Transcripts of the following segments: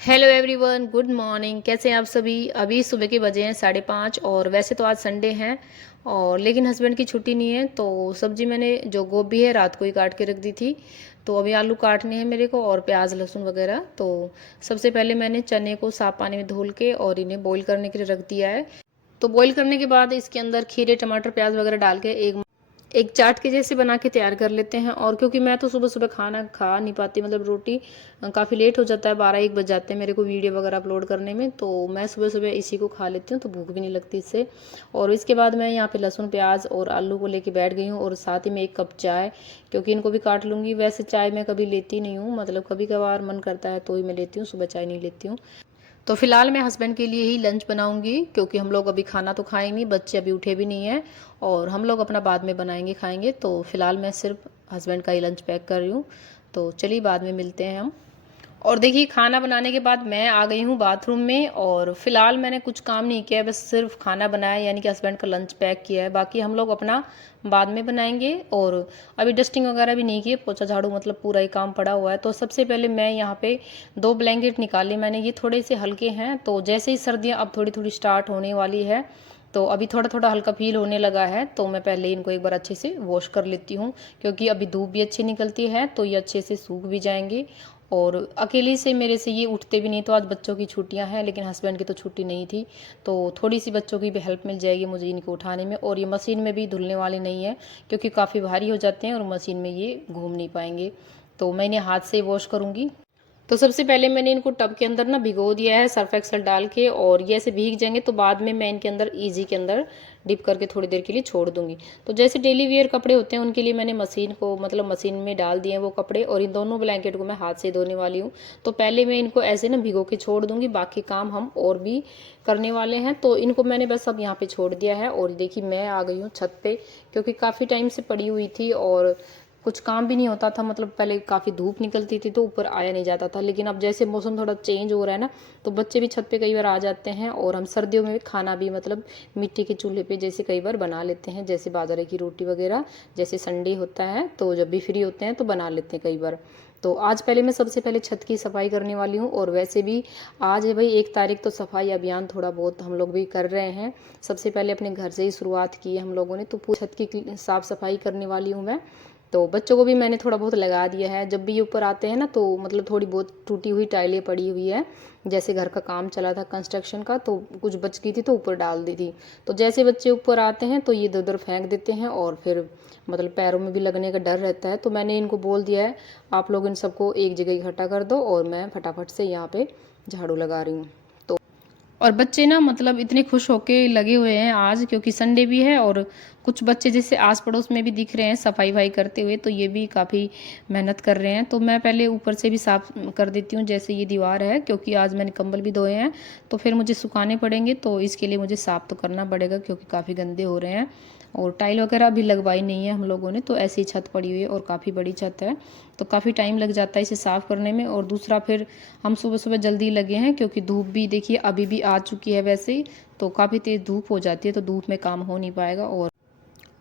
Hello everyone, good morning. कैसे हैं आप सभी? अभी सुबह के बजे हैं 5:30 और वैसे तो आज संडे है और लेकिन हस्बैंड की छुट्टी नहीं है। तो सब्जी मैंने जो गोभी है रात को ही काट के रख दी थी। तो अभी आलू काटने हैं मेरे को और प्याज लहसुन वगैरह। तो सबसे पहले मैंने चने को साफ पानी में धुल के और इन्हें बॉईल करने के लिए रख दिया है। तो बॉईल करने के बाद इसके अंदर खीरे टमाटर प्याज वगैरह डाल के एक एक चाट के जैसे बना के तैयार कर लेते हैं। और क्योंकि मैं तो सुबह सुबह खाना खा नहीं पाती, मतलब रोटी काफ़ी लेट हो जाता है, 12-1 बज जाते हैं मेरे को वीडियो वगैरह अपलोड करने में। तो मैं सुबह सुबह इसी को खा लेती हूँ, तो भूख भी नहीं लगती इससे। और इसके बाद मैं यहाँ पे लहसुन प्याज और आलू को लेके बैठ गई हूँ और साथ ही में 1 कप चाय, क्योंकि इनको भी काट लूँगी। वैसे चाय मैं कभी लेती नहीं हूँ, मतलब कभी कभार मन करता है तो ही मैं लेती हूँ, सुबह चाय नहीं लेती हूँ। तो फिलहाल मैं हस्बैंड के लिए ही लंच बनाऊंगी, क्योंकि हम लोग अभी खाना तो खाएंगे नहीं, बच्चे अभी उठे भी नहीं हैं और हम लोग अपना बाद में बनाएंगे खाएंगे। तो फिलहाल मैं सिर्फ हस्बैंड का ही लंच पैक कर रही हूँ। तो चलिए बाद में मिलते हैं हम। और देखिए, खाना बनाने के बाद मैं आ गई हूँ बाथरूम में और फिलहाल मैंने कुछ काम नहीं किया है, बस सिर्फ खाना बनाया, यानी कि हस्बैंड का लंच पैक किया है। बाकी हम लोग अपना बाद में बनाएंगे। और अभी डस्टिंग वगैरह भी नहीं की, पोछा झाड़ू मतलब पूरा ही काम पड़ा हुआ है। तो सबसे पहले मैं यहाँ पे 2 ब्लैंकेट निकाले मैंने, ये थोड़े से हल्के हैं। तो जैसे ही सर्दियाँ अब थोड़ी थोड़ी स्टार्ट होने वाली है, तो अभी थोड़ा थोड़ा हल्का फील होने लगा है, तो मैं पहले इनको एक बार अच्छे से वॉश कर लेती हूँ, क्योंकि अभी धूप भी अच्छी निकलती है तो ये अच्छे से सूख भी जाएंगे। और अकेले से मेरे से ये उठते भी नहीं। तो आज बच्चों की छुट्टियां हैं, लेकिन हस्बैंड की तो छुट्टी नहीं थी, तो थोड़ी सी बच्चों की भी हेल्प मिल जाएगी मुझे इनको उठाने में। और ये मशीन में भी धुलने वाले नहीं है, क्योंकि काफ़ी भारी हो जाते हैं और मशीन में ये घूम नहीं पाएंगे। तो मैं इन्हें हाथ से वॉश करूँगी। तो सबसे पहले मैंने इनको टब के अंदर ना भिगो दिया है सर्फ एक्सल डाल के, और ये ऐसे भीग जाएंगे तो बाद में मैं इनके अंदर इजी के अंदर डिप करके थोड़ी देर के लिए छोड़ दूंगी। तो जैसे डेली वेयर कपड़े होते हैं उनके लिए मैंने मशीन को मतलब मशीन में डाल दिए हैं वो कपड़े, और इन दोनों ब्लैंकेट को मैं हाथ से धोने वाली हूँ। तो पहले मैं इनको ऐसे ना भिगो के छोड़ दूंगी, बाकी काम हम और भी करने वाले हैं। तो इनको मैंने बस अब यहाँ पे छोड़ दिया है। और देखिए, मैं आ गई हूँ छत पे, क्योंकि काफ़ी टाइम से पड़ी हुई थी और कुछ काम भी नहीं होता था। मतलब पहले काफ़ी धूप निकलती थी तो ऊपर आया नहीं जाता था, लेकिन अब जैसे मौसम थोड़ा चेंज हो रहा है ना, तो बच्चे भी छत पे कई बार आ जाते हैं। और हम सर्दियों में खाना भी मतलब मिट्टी के चूल्हे पे जैसे कई बार बना लेते हैं, जैसे बाजरे की रोटी वगैरह। जैसे संडे होता है तो जब भी फ्री होते हैं तो बना लेते हैं कई बार। तो आज पहले मैं सबसे पहले छत की सफाई करने वाली हूँ। और वैसे भी आज है भाई 1 तारीख, तो सफाई अभियान थोड़ा बहुत हम लोग भी कर रहे हैं। सबसे पहले अपने घर से ही शुरुआत की है हम लोगों ने, तो पूरी छत की साफ सफाई करने वाली हूँ मैं। तो बच्चों को भी मैंने थोड़ा बहुत लगा दिया है। जब भी ये ऊपर आते हैं ना, तो मतलब थोड़ी बहुत टूटी हुई टाइलें पड़ी हुई है, जैसे घर का काम चला था कंस्ट्रक्शन का, तो कुछ बच गई थी तो ऊपर डाल दी थी। तो जैसे बच्चे ऊपर आते हैं तो ये इधर उधर फेंक देते हैं, और फिर मतलब पैरों में भी लगने का डर रहता है। तो मैंने इनको बोल दिया है, आप लोग इन सबको एक जगह इकट्ठा कर दो, और मैं फटाफट से यहाँ पे झाड़ू लगा रही हूँ। और बच्चे ना मतलब इतने खुश होके लगे हुए हैं आज, क्योंकि संडे भी है। और कुछ बच्चे जैसे आस पड़ोस में भी दिख रहे हैं सफाई वाई करते हुए, तो ये भी काफ़ी मेहनत कर रहे हैं। तो मैं पहले ऊपर से भी साफ कर देती हूँ, जैसे ये दीवार है, क्योंकि आज मैंने कंबल भी धोए हैं तो फिर मुझे सुखाने पड़ेंगे, तो इसके लिए मुझे साफ तो करना पड़ेगा, क्योंकि काफ़ी गंदे हो रहे हैं। और टाइल वगैरह भी लगवाई नहीं है हम लोगों ने, तो ऐसी छत पड़ी हुई है और काफ़ी बड़ी छत है, तो काफ़ी टाइम लग जाता है इसे साफ़ करने में। और दूसरा फिर हम सुबह सुबह जल्दी लगे हैं, क्योंकि धूप भी देखिए अभी भी आ चुकी है वैसे ही, तो काफ़ी तेज़ धूप हो जाती है, तो धूप में काम हो नहीं पाएगा।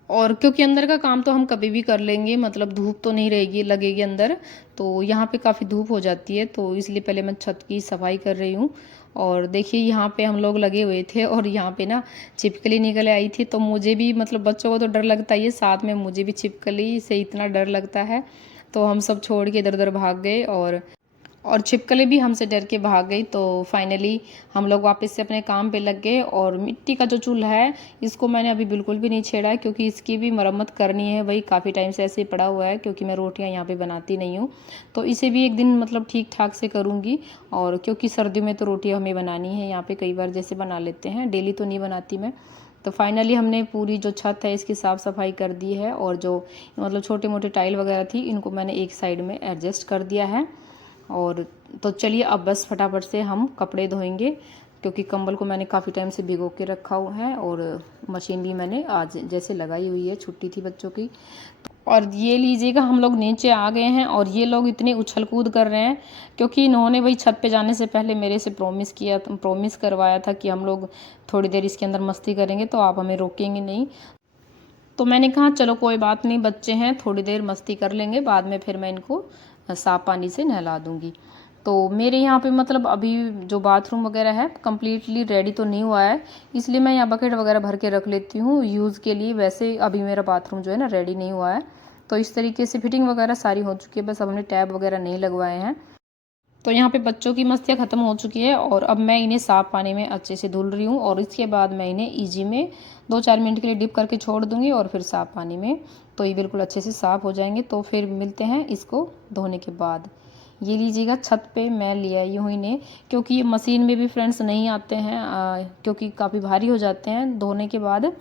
और क्योंकि अंदर का काम तो हम कभी भी कर लेंगे, मतलब धूप तो नहीं रहेगी लगेगी अंदर, तो यहाँ पे काफ़ी धूप हो जाती है, तो इसलिए पहले मैं छत की सफाई कर रही हूँ। और देखिए, यहाँ पे हम लोग लगे हुए थे और यहाँ पे ना छिपकली निकल आई थी, तो मुझे भी मतलब बच्चों को तो डर लगता ही है, साथ में मुझे भी छिपकली से इतना डर लगता है। तो हम सब छोड़ के इधर उधर भाग गए, और छिपकली भी हमसे डर के भाग गई। तो फाइनली हम लोग वापस से अपने काम पे लग गए। और मिट्टी का जो चूल्हा है, इसको मैंने अभी बिल्कुल भी नहीं छेड़ा है, क्योंकि इसकी भी मरम्मत करनी है भाई, काफ़ी टाइम से ऐसे ही पड़ा हुआ है, क्योंकि मैं रोटियां यहाँ पे बनाती नहीं हूँ। तो इसे भी एक दिन मतलब ठीक ठाक से करूँगी। और क्योंकि सर्दियों में तो रोटियाँ हमें बनानी है यहाँ पे, कई बार जैसे बना लेते हैं, डेली तो नहीं बनाती मैं। तो फाइनली हमने पूरी जो छत है इसकी साफ़ सफाई कर दी है, और जो मतलब छोटे मोटे टाइल वगैरह थी इनको मैंने एक साइड में एडजस्ट कर दिया है। और तो चलिए अब बस फटाफट से हम कपड़े धोएंगे, क्योंकि कंबल को मैंने काफ़ी टाइम से भिगो के रखा हुआ है, और मशीन भी मैंने आज जैसे लगाई हुई है, छुट्टी थी बच्चों की। और ये लीजिएगा, हम लोग नीचे आ गए हैं और ये लोग इतने उछल कूद कर रहे हैं, क्योंकि इन्होंने भाई छत पे जाने से पहले मेरे से प्रॉमिस करवाया था कि हम लोग थोड़ी देर इसके अंदर मस्ती करेंगे, तो आप हमें रोकेंगे नहीं। तो मैंने कहा चलो कोई बात नहीं, बच्चे हैं, थोड़ी देर मस्ती कर लेंगे, बाद में फिर मैं इनको साफ पानी से नहला दूंगी। तो मेरे यहाँ पे मतलब अभी जो बाथरूम वगैरह है कम्प्लीटली रेडी तो नहीं हुआ है, इसलिए मैं यहाँ बकेट वगैरह भर के रख लेती हूँ यूज़ के लिए। वैसे अभी मेरा बाथरूम जो है ना रेडी नहीं हुआ है। तो इस तरीके से फिटिंग वगैरह सारी हो चुकी है, बस अब हमने टैब वगैरह नहीं लगवाए हैं। तो यहाँ पे बच्चों की मस्तियाँ ख़त्म हो चुकी है और अब मैं इन्हें साफ़ पानी में अच्छे से धुल रही हूँ और इसके बाद मैं इन्हें ईजी में 2-4 मिनट के लिए डिप करके छोड़ दूँगी और फिर साफ़ पानी में, तो ये बिल्कुल अच्छे से साफ़ हो जाएंगे। तो फिर मिलते हैं इसको धोने के बाद। ये लीजिएगा, छत पे मैं ले आई हूँ इन्हें, क्योंकि ये मशीन में भी फ्रेंड्स नहीं आते हैं, क्योंकि काफ़ी भारी हो जाते हैं धोने के बाद।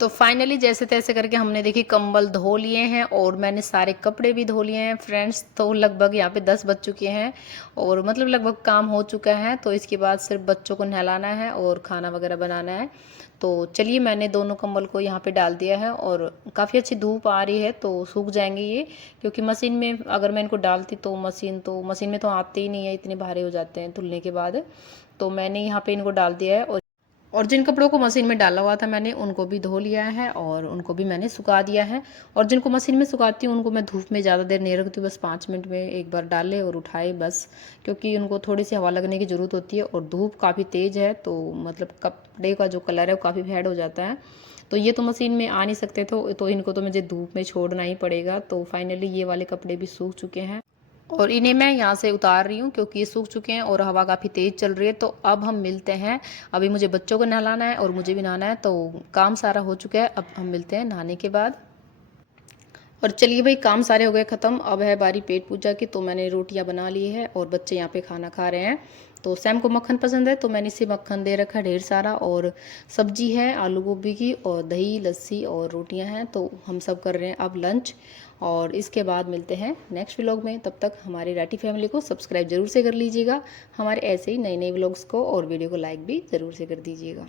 तो फाइनली जैसे तैसे करके हमने देखिए कंबल धो लिए हैं और मैंने सारे कपड़े भी धो लिए हैं फ्रेंड्स। तो लगभग यहाँ पे 10 बज चुके हैं और मतलब लगभग काम हो चुका है। तो इसके बाद सिर्फ बच्चों को नहलाना है और खाना वगैरह बनाना है। तो चलिए, मैंने दोनों कंबल को यहाँ पे डाल दिया है और काफ़ी अच्छी धूप आ रही है तो सूख जाएंगे ये, क्योंकि मशीन में अगर मैं इनको डालती तो मशीन में तो आते ही नहीं है, इतने भारे हो जाते हैं धुलने के बाद। तो मैंने यहाँ पे इनको डाल दिया है और जिन कपड़ों को मशीन में डाला हुआ था मैंने उनको भी धो लिया है और उनको भी मैंने सुखा दिया है। और जिनको मशीन में सुखाती हूँ उनको मैं धूप में ज़्यादा देर नहीं रखती हूँ, बस 5 मिनट में एक बार डाले और उठाए बस, क्योंकि उनको थोड़ी सी हवा लगने की ज़रूरत होती है और धूप काफ़ी तेज़ है तो मतलब कपड़े का जो कलर है वो काफ़ी फेड हो जाता है। तो ये तो मशीन में आ नहीं सकते तो इनको तो मुझे धूप में छोड़ना ही पड़ेगा। तो फाइनली ये वाले कपड़े भी सूख चुके हैं और इन्हें मैं यहाँ से उतार रही हूँ क्योंकि ये सूख चुके हैं और हवा काफ़ी तेज़ चल रही है। तो अब हम मिलते हैं, अभी मुझे बच्चों को नहलाना है और मुझे भी नहाना है, तो काम सारा हो चुका है। अब हम मिलते हैं नहाने के बाद। और चलिए भाई, काम सारे हो गए ख़त्म, अब है बारी पेट पूजा की। तो मैंने रोटियां बना ली है और बच्चे यहाँ पे खाना खा रहे हैं। तो सैम को मक्खन पसंद है तो मैंने इसे मक्खन दे रखा है ढेर सारा, और सब्जी है आलू गोभी की और दही लस्सी और रोटियां हैं। तो हम सब कर रहे हैं अब लंच और इसके बाद मिलते हैं नेक्स्ट व्लॉग में। तब तक हमारी राठी फैमिली को सब्सक्राइब जरूर से कर लीजिएगा, हमारे ऐसे ही नए नए व्लॉग्स को, और वीडियो को लाइक भी ज़रूर से कर दीजिएगा।